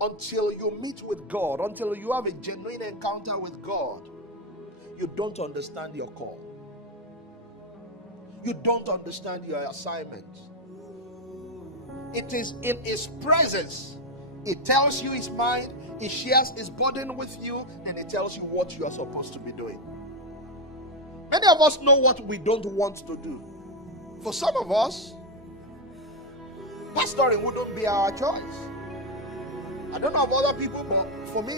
until you meet with God, until you have a genuine encounter with God, you don't understand your call. You don't understand your assignment. It is in His presence. It tells you His mind. He shares His burden with you. Then it tells you what you are supposed to be doing. Many of us know what we don't want to do. For some of us, pastoring wouldn't be our choice. I don't know of other people, but for me,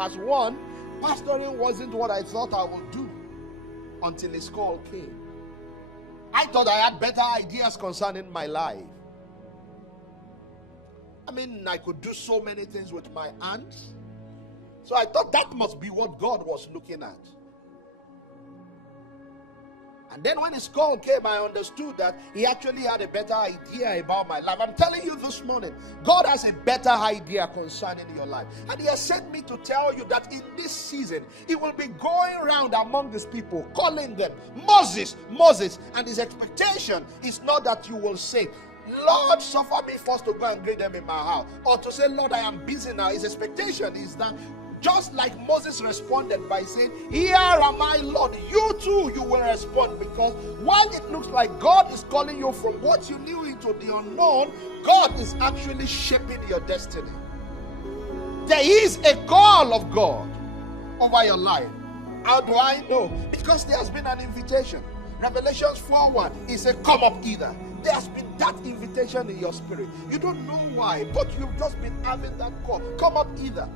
as one, pastoring wasn't what I thought I would do until His call came. I thought I had better ideas concerning my life. I mean, I could do so many things with my hands. So I thought that must be what God was looking at. And then when His call came, I understood that He actually had a better idea about my life. I'm telling you this morning, God has a better idea concerning your life. And He has sent me to tell you that in this season, He will be going around among His people, calling them, Moses, Moses. And His expectation is not that you will say, Lord, suffer me first to go and greet them in my house. Or to say, Lord, I am busy now. His expectation is that just like Moses responded by saying, here am I, Lord, you too, you will respond. Because while it looks like God is calling you from what you knew into the unknown, God is actually shaping your destiny. There is a call of God over your life. How do I know? Because there has been an invitation. Revelations 4:1, He said, come up hither. There has been that invitation in your spirit. You don't know why, but you've just been having that call. Come up hither.